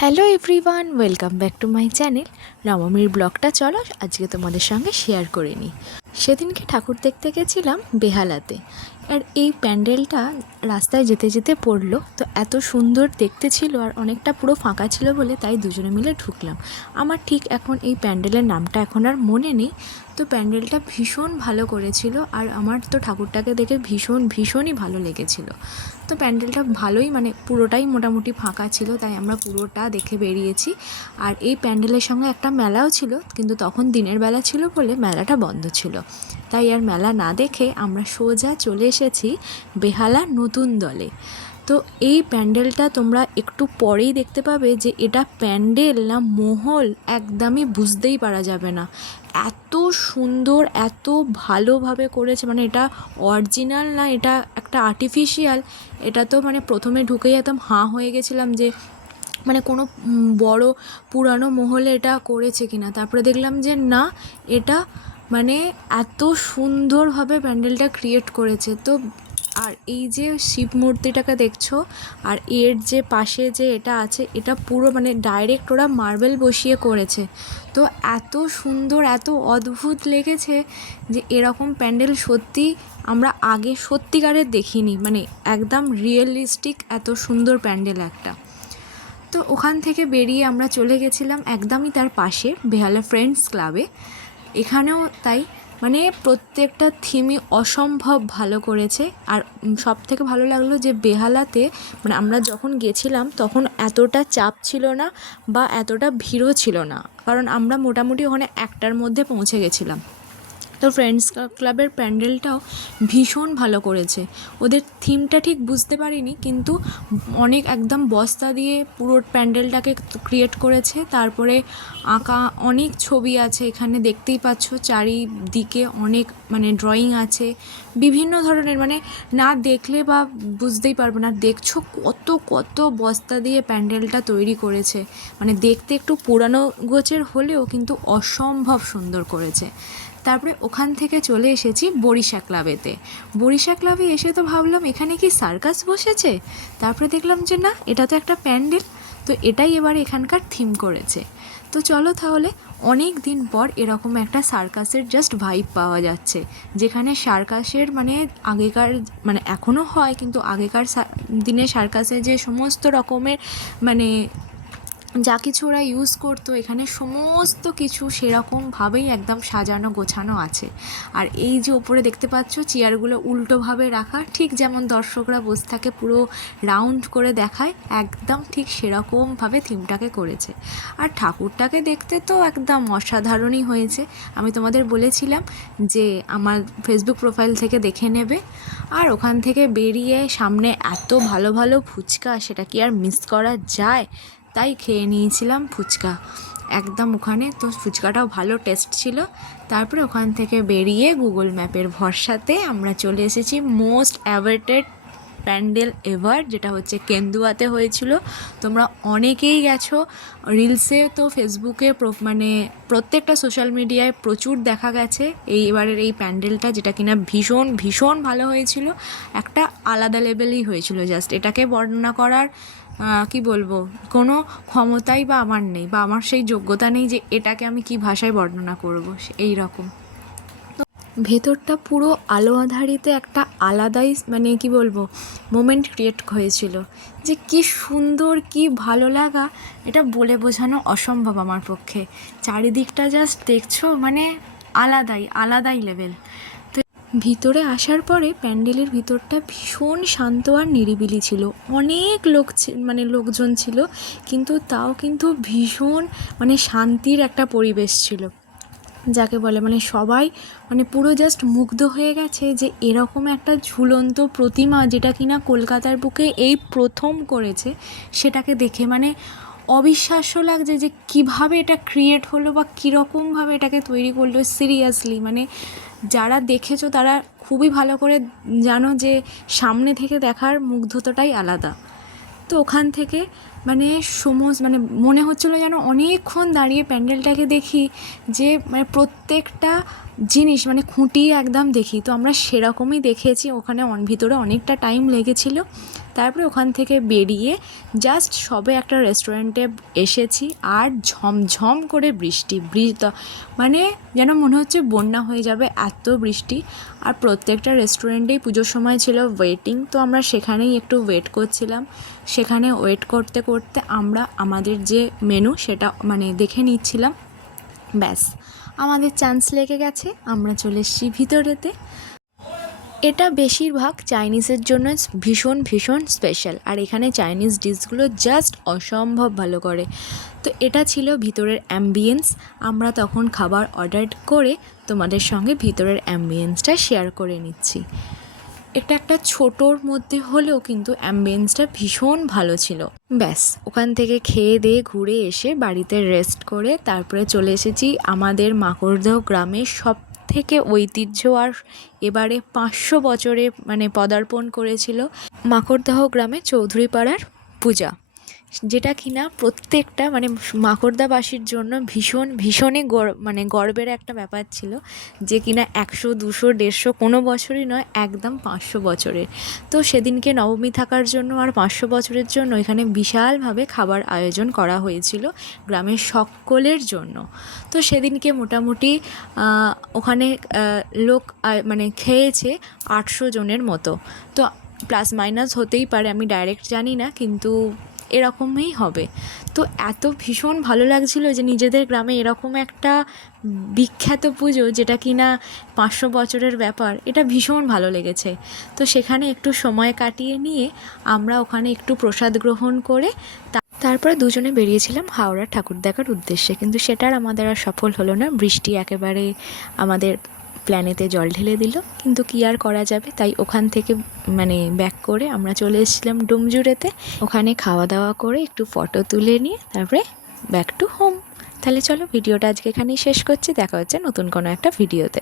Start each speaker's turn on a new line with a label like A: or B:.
A: Hello everyone, welcome back to my channel. নবমীর ব্লগটা চলো আজকে তোমাদের সঙ্গে শেয়ার করে নিই। সেদিনকে ঠাকুর দেখতে গেছিলাম বেহালাতে। আর এই প্যান্ডেলটা রাস্তায় যেতে যেতে পড়ল। তো এত সুন্দর দেখতে ছিল আর অনেকটা পুরো ফাঁকা ছিল বলে তাই দুজনে মিলে ঢুকলাম। আমার ঠিক এখন এই প্যান্ডেলের নামটা এখন আর মনে নেই। তো প্যান্ডেলটা ভীষণ ভালো করেছিল আর আমার তো ঠাকুরটাকে দেখে ভীষণ, ভীষণই ভালো লেগেছিল। তো প্যান্ডেলটা ভালোই মানে পুরোটাই মোটামুটি ফাঁকা ছিল তাই আমরা পুরোটা দেখে বেরিয়েছি। আর এই প্যান্ডেলের সঙ্গে একটা মেলাও ছিল, কিন্তু তখন দিনের বেলা ছিল বলে মেলাটা বন্ধ ছিল। তাই আর মেলা না দেখে আমরা সোজা চলে এসেছি বেহালা নতুন দলে। তো এই প্যান্ডেলটা তোমরা একটু পরেই দেখতে পাবে যে এটা প্যান্ডেল না মহল একদমই বুঝতেই পারা যাবে না। এত সুন্দর, এত ভালোভাবে করেছে মানে এটা অরিজিনাল না, এটা একটা আর্টিফিশিয়াল এটা তো মানে প্রথমে ঢুকেই একদম হাঁ হয়ে গেছিলাম যে মানে কোনো বড় পুরানো মহলে এটা করেছে কিনা। তারপরে দেখলাম যে না, এটা মানে এত সুন্দরভাবে প্যান্ডেলটা ক্রিয়েট করেছে। তো আর এই যে শিব মূর্তিটাকে দেখছ, আর এর যে পাশে যে এটা আছে, এটা পুরো মানে ডাইরেক্ট ওরা মার্বেল বসিয়ে করেছে। তো এত সুন্দর, এত অদ্ভুত লেগেছে যে এরকম প্যান্ডেল সত্যি আমরা আগে সত্যিকারের দেখিনি। মানে একদম রিয়েলিস্টিক এত সুন্দর প্যান্ডেল একটা। তো ওখান থেকে বেরিয়ে আমরা চলে গেছিলাম একদমই তার পাশে, বেহালা ফ্রেন্ডস ক্লাবে এখানেও তাই মানে প্রত্যেকটা থিমই অসম্ভব ভালো করেছে। আর সব থেকে ভালো লাগল যে বেহালাতে মানে আমরা যখন গেছিলাম তখন এতটা চাপ ছিল না বা এতটা ভিড়ও ছিল না। কারণ আমরা মোটামুটি ওখানে একটার মধ্যে পৌঁছে গেছিলাম। তো ফ্রেন্ডস ক্লাবের প্যান্ডেলটাও ভীষণ ভালো করেছে। ওদের থিমটা ঠিক বুঝতে পারিনি, কিন্তু অনেক একদম বস্তা দিয়ে পুরো প্যান্ডেলটাকে ক্রিয়েট করেছে। তারপরে আঁকা অনেক ছবি আছে, এখানে দেখতেই পাচ্ছ চারিদিকে অনেক মানে ড্রয়িং আছে। বিভিন্ন ধরনের মানে না দেখলে বা বুঝতেই পারবে না, দেখছ কত কত বস্তা দিয়ে প্যান্ডেলটা তৈরি করেছে। মানে দেখতে একটু পুরানো গোছের হলেও কিন্তু অসম্ভব সুন্দর করেছে। তারপরে ওখান থেকে চলে এসেছি বরিশা ক্লাবেতে বরিশা ক্লাবে এসে তো ভাবলাম, এখানে কি সার্কাস বসেছে? তারপরে দেখলাম যে না, এটা তো একটা প্যান্ডেল, তো এটাই এবার এখানকার থিম করেছে। তো চলো তাহলে, অনেক দিন পর এরকম একটা সার্কাসের জাস্ট ভাইব পাওয়া যাচ্ছে, যেখানে সার্কাসের মানে আগেকার মানে এখনও হয়, কিন্তু আগেকার দিনে সার্কাসে যে সমস্ত রকমের মানে যা কিছু ওরা ইউজ করতো, এখানে সমস্ত কিছু সেরকমভাবেই একদম সাজানো, গোছানো আছে। আর এই যে ওপরে দেখতে পাচ্ছ, চেয়ারগুলো উল্টোভাবে রাখা, ঠিক যেমন দর্শকরা বসে থাকে, পুরো রাউন্ড করে দেখায়, একদম ঠিক সেরকমভাবে থিমটাকে করেছে। আর ঠাকুরটাকে দেখতে তো একদম অসাধারণই হয়েছে। আমি তোমাদের বলেছিলাম যে আমার ফেসবুক প্রোফাইল থেকে দেখে নেবে। আর ওখান থেকে বেরিয়ে সামনে এত ভালো ভালো ফুচকা, সেটা কি আর মিস করা যায়? তাই খেয়ে নিয়েছিলাম ফুচকা। একদম ওখানে তো ফুচকাটাও ভালো টেস্ট ছিল। তারপরে ওখান থেকে বেরিয়ে গুগল ম্যাপের ভরসাতে আমরা চলে এসেছি মোস্ট অ্যাভার্টেড প্যান্ডেল এভার, যেটা হচ্ছে কেন্দুয়াতে হয়েছিল। তোমরা অনেকেই গেছো। রিলসে তো ফেসবুকে মানে প্রত্যেকটা সোশ্যাল মিডিয়ায় প্রচুর দেখা গেছে। এই এবারের এই প্যান্ডেলটা, যেটা কিনা ভীষণ ভীষণ ভালো হয়েছিল। একটা আলাদা লেভেলই হয়েছিল জাস্ট। এটাকে বর্ণনা করার কি বলব, কোনো ক্ষমতাই বা আমার নেই, বা আমার সেই যোগ্যতা নেই যে এটাকে আমি কি ভাষায় বর্ণনা করব এই রকম ভেতরটা পুরো আলো আধারিতে একটা আলাদাই মানে কি বলব মোমেন্ট ক্রিয়েট হয়েছিল। যে কি সুন্দর, কি ভালো লাগা, এটা বলে বোঝানো অসম্ভব আমার পক্ষে। চারিদিকটা জাস্ট দেখছ মানে আলাদাই আলাদাই লেভেল তো ভিতরে আসার পরে প্যান্ডেলের ভিতরটা ভীষণ শান্ত আর নিরিবিলি ছিল। অনেক লোক মানে লোকজন ছিল, কিন্তু তাও কিন্তু ভীষণ মানে শান্তির একটা পরিবেশ ছিল। যাকে বলে মানে সবাই মানে পুরো জাস্ট মুগ্ধ হয়ে গেছে যে এরকম একটা ঝুলন্ত প্রতিমা যেটা কিনা কলকাতার বুকে এই প্রথম করেছে, সেটাকে দেখে মানে অবিশ্বাস্য লাগছে যে কীভাবে এটা ক্রিয়েট হলো বা কীরকমভাবে এটাকে তৈরি করল সিরিয়াসলি মানে যারা দেখেছ তারা খুবই ভালো করে জানো যে সামনে থেকে দেখার মুগ্ধতাটাই আলাদা। তো ওখান থেকে মানে সমস্ত মানে মনে হচ্ছিল যেন অনেকক্ষণ দাঁড়িয়ে প্যান্ডেলটাকে দেখি, যে মানে প্রত্যেকটা জিনিস মানে খুঁটি একদম দেখি। তো আমরা সেরকমই দেখেছি, ওখানে ভিতরে অনেকটা টাইম লেগেছিলো। তারপরে ওখান থেকে বেরিয়ে জাস্ট সবে একটা রেস্টুরেন্টে এসেছি আর ঝমঝম করে বৃষ্টি মানে যেন মনে হচ্ছে বন্যা হয়ে যাবে এত বৃষ্টি। আর প্রত্যেকটা রেস্টুরেন্টেই পুজোর সময় ছিল ওয়েটিং তো আমরা সেখানেই একটু ওয়েট করছিলাম। সেখানে ওয়েট করতে করতে আমরা আমাদের যে মেনু সেটা মানে দেখে নিচ্ছিলাম। ব্যাস, আমাদের চান্স লেগে গেছে, আমরা চলে এসেছি ভিতরেতে। এটা বেশিরভাগ চাইনিজের জন্য ভীষণ ভীষণ স্পেশাল আর এখানে চাইনিজ ডিশগুলো জাস্ট অসম্ভব ভালো করে। তো এটা ছিল ভিতরের অ্যাম্বিয়েন্স আমরা তখন খাবার অর্ডার করে তোমাদের সঙ্গে ভিতরের অ্যাম্বিয়েন্সটা শেয়ার করে নিচ্ছি। এটা একটা ছোটোর মধ্যে হলেও কিন্তু অ্যাম্বিয়েন্সটা ভীষণ ভালো ছিল। ব্যাস, ওখান থেকে খেয়ে দিয়ে ঘুরে এসে বাড়িতে রেস্ট করে তারপরে চলে এসেছি আমাদের মাকড়দহ গ্রামের সব থেকে ঐতিহ্য আর এবারে পাঁচশো বছরে মানে পদার্পণ করেছিল মাকড়দহ গ্রামে চৌধুরীপাড়ার পূজা। যেটা কিনা প্রত্যেকটা মানে মাকড়দাবাসীর জন্য ভীষণ, ভীষণই গর- মানে গর্বের একটা ব্যাপার ছিল যে কিনা একশো, দুশো, দেড়শো কোনো বছরই নয়, একদম পাঁচশো বছরের। তো সেদিনকে নবমী থাকার জন্য আর পাঁচশো বছরের জন্য এখানে বিশালভাবে খাবার আয়োজন করা হয়েছিল গ্রামের সকলের জন্য। তো সেদিনকে মোটামুটি ওখানে লোক মানে খেয়েছে আটশো জনের মতো। তো প্লাস মাইনাস হতেই পারে, আমি ডাইরেক্ট জানি না, কিন্তু এরকমই হবে। তো এত ভীষণ ভালো লাগছিল যে নিজেদের গ্রামে এরকম একটা বিখ্যাত পুজো যেটা কি না পাঁচশো বছরের ব্যাপার, এটা ভীষণ ভালো লেগেছে। তো সেখানে একটু সময় কাটিয়ে নিয়ে আমরা ওখানে একটু প্রসাদ গ্রহণ করে তারপরে দুজনে বেরিয়েছিলাম হাওড়া ঠাকুর দেখার উদ্দেশ্যে। কিন্তু সেটার আমাদের আর সফল হলো না। বৃষ্টি একেবারে আমাদের প্ল্যানেতে জল ঢেলে দিল। কিন্তু কি আর করা যাবে? তাই ওখান থেকে মানে ব্যাক করে আমরা চলে এসেছিলাম ডুমজুড়েতে। ওখানে খাওয়া দাওয়া করে একটু ফটো তুলে নিয়ে তারপরে ব্যাক টু হোম তাহলে চলো ভিডিওটা আজকে এখানেই শেষ করছি। দেখা হচ্ছে নতুন কোনো একটা ভিডিওতে